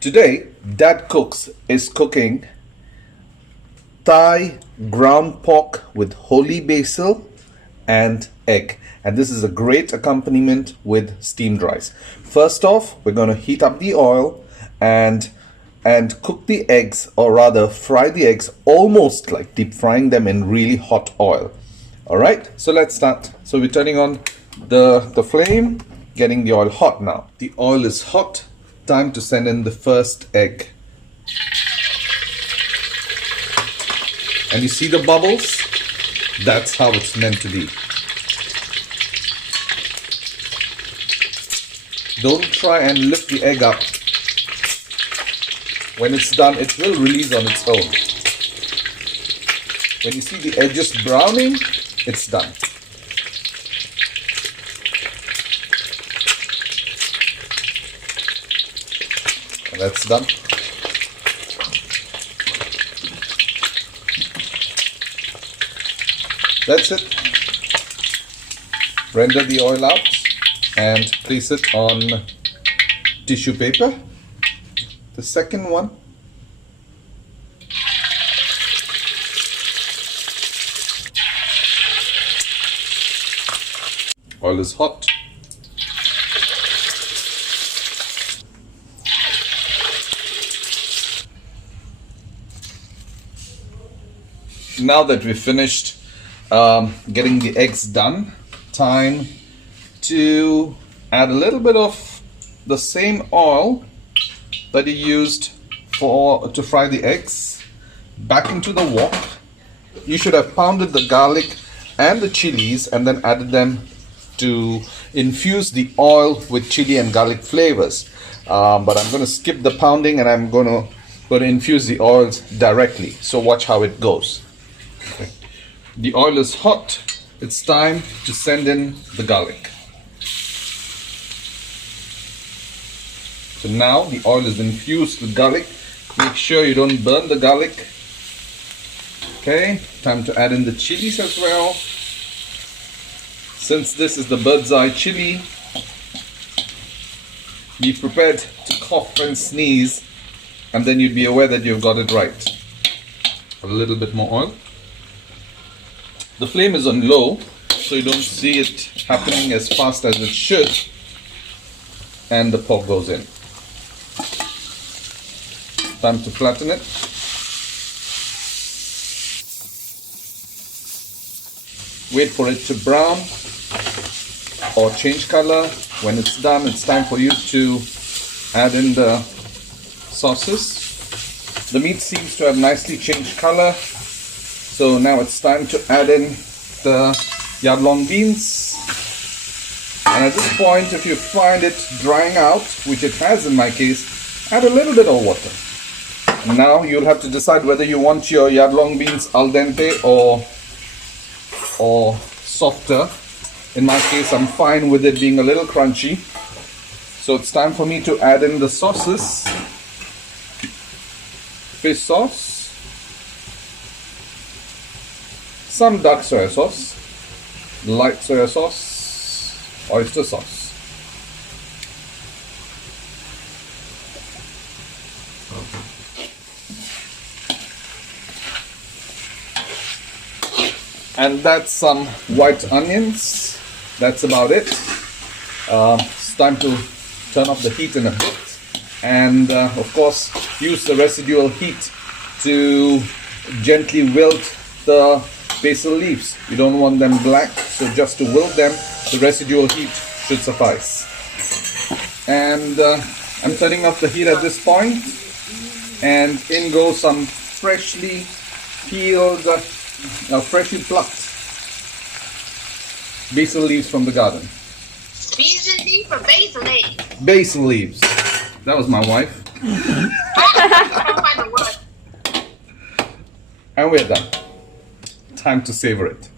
Today, Dad Cooks is cooking Thai ground pork with holy basil and egg. And this is a great accompaniment with steamed rice. First off, we're going to heat up the oil and cook the eggs, or rather fry the eggs, almost like deep frying them in really hot oil. All right, so let's start. So we're turning on the flame, getting the oil hot now. The oil is hot. Time to send in the first egg. And you see the bubbles? That's how it's meant to be. Don't try and lift the egg up. When it's done, it will release on its own. When you see the edges browning, it's done. And that's done. That's it. Render the oil out and place it on tissue paper. The second one. Oil is hot. Now that we've finished getting the eggs done, time to add a little bit of the same oil that you used to fry the eggs back into the wok. You should have pounded the garlic and the chilies and then added them to infuse the oil with chili and garlic flavors. But I'm going to skip the pounding and I'm going to infuse the oils directly. So watch how it goes. Okay. The oil is hot. It's time to send in the garlic. So now the oil is infused with garlic. Make sure you don't burn the garlic. Okay, time to add in the chilies as well. Since this is the bird's eye chili, be prepared to cough and sneeze, and then you'd be aware that you've got it right. A little bit more oil. The flame is on low, so you don't see it happening as fast as it should. And the pork goes in. Time to flatten it. Wait for it to brown or change color. When it's done, it's time for you to add in the sauces. The meat seems to have nicely changed color. So now it's time to add in the yard long beans. And at this point, if you find it drying out, which it has in my case, add a little bit of water. Now you'll have to decide whether you want your yard long beans al dente or softer. In my case, I'm fine with it being a little crunchy. So it's time for me to add in the sauces. Fish sauce. Some dark soy sauce, light soy sauce, oyster sauce. And that's some white onions. That's about it. It's time to turn off the heat in a bit. And of course, use the residual heat to gently wilt the basil leaves. You don't want them black, so just to wilt them, the residual heat should suffice. And I'm turning off the heat at this point, and in goes some freshly peeled, freshly plucked basil leaves from the garden. Basil leaf or basil leaves? Basil leaves. That was my wife. And we're done. Time to savor it.